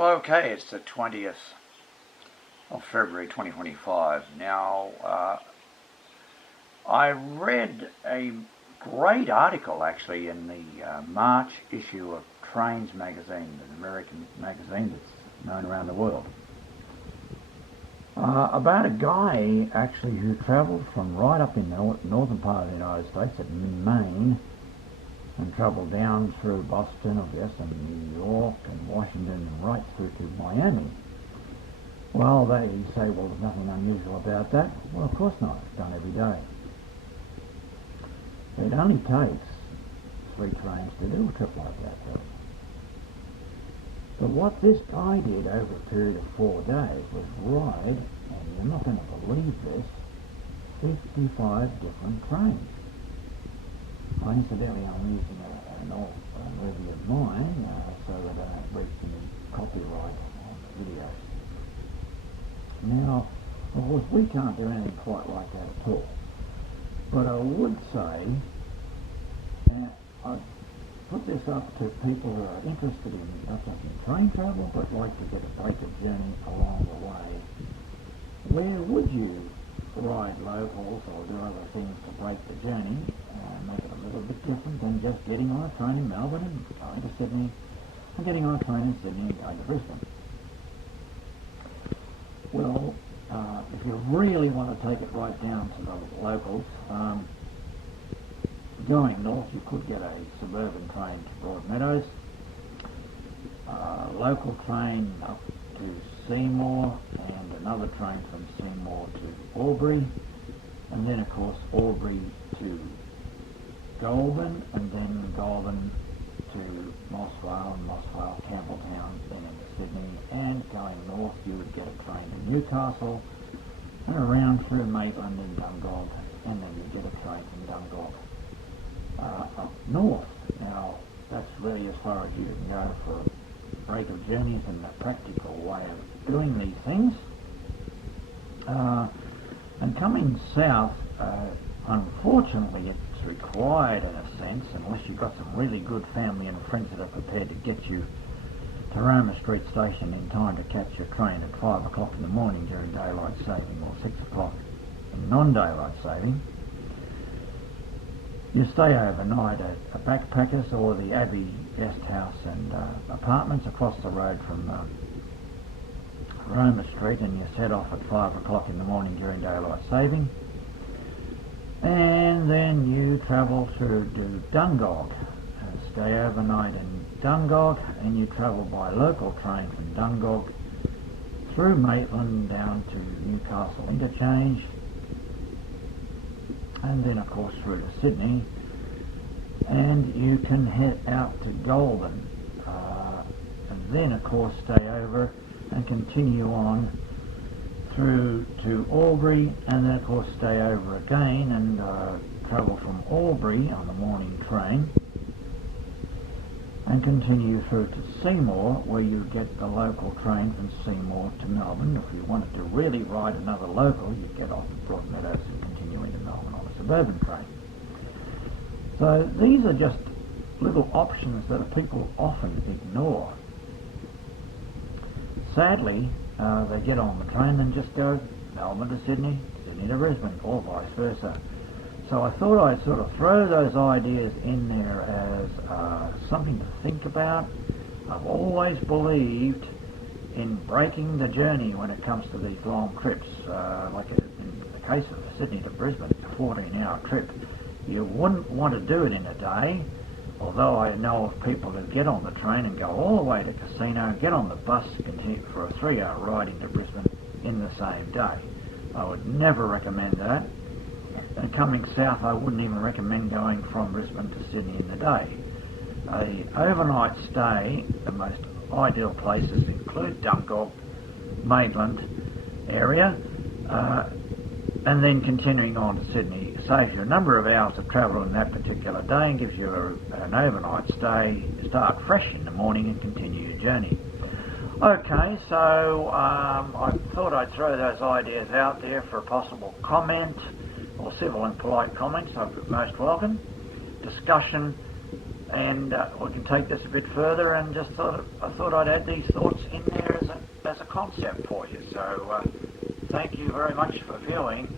Well, okay, it's the 20th of February 2025. Now, I read a great article actually in the March issue of Trains magazine, an American magazine that's known around the world, about a guy actually who travelled from right up in the northern part of the United States, in Maine, and travelled down through Boston, I guess, and New York and Washington and right through to Miami. Well, they say, well, there's nothing unusual about that. Well, of course not. It's done every day. It only takes 3 trains to do a trip like that, though. But what this guy did over a period of 4 days was ride, and you're not going to believe this, 55 different trains. Incidentally, I'm using an old movie of mine, so that I don't breach any copyright on the videos. Now, of course, we can't do anything quite like that at all. But I would say that I'd put this up to people who are interested in not just in train travel, but like to get a break of journey along the way. Where would you ride locals or do other things to break the journey, make it a little bit different than just getting on a train in Melbourne and going to Sydney, and getting on a train in Sydney and going to Brisbane? Well, if you really want to take it right down to the locals, going north you could get a suburban train to Broadmeadows, local train up to Seymour, and another train from Seymour to Albury, and then of course Albury to Goulburn, and then Goulburn to Moss Vale, and Moss Vale, Campbelltown, then into Sydney, and going north you would get a train to Newcastle, and around through Maitland and Dundalk, and then you'd get a train from Dundalk up north. Now, that's really as far as you can go for a break of journeys and a practical way of doing these things. And coming south, unfortunately it's required in a sense, unless you've got some really good family and friends that are prepared to get you to Roma Street Station in time to catch your train at 5 o'clock in the morning during daylight saving, or 6 o'clock in non-daylight saving. You stay overnight at Backpackers or the Abbey Guest House and apartments across the road from Roma Street, and you set off at 5 o'clock in the morning during daylight saving. And then you travel through to Dundalk, stay overnight in Dundalk, and you travel by local train from Dundalk through Maitland down to Newcastle Interchange, and then of course through to Sydney, and you can head out to Goulburn, and then of course stay over and continue on through to Albury, and then of course stay over again and travel from Albury on the morning train and continue through to Seymour, where you get the local train from Seymour to Melbourne. If you wanted to really ride another local, you'd get off at Broadmeadows and continue into Melbourne on a suburban train. So these are just little options that people often ignore. Sadly, they get on the train and just go Melbourne to Sydney, Sydney to Brisbane, or vice versa. So I thought I'd sort of throw those ideas in there as something to think about. I've always believed in breaking the journey when it comes to these long trips. Like in the case of Sydney to Brisbane, a 14-hour trip, you wouldn't want to do it in a day, although I know of people who get on the train and go all the way to Casino, get on the bus, continue for a 3-hour ride into Brisbane in the same day. I would never recommend that. And coming south, I wouldn't even recommend going from Brisbane to Sydney in the day. An overnight stay, the most ideal places include Dundalk, Maitland area, and then continuing on to Sydney saves you a number of hours of travel in that particular day and gives you an overnight stay, start fresh in the morning and continue your journey. Okay, so I thought I'd throw those ideas out there for a possible comment, or civil and polite comments. I'm most welcome. Discussion and we can take this a bit further, and I thought I'd add these thoughts in there as a concept for you. So thank you very much for viewing.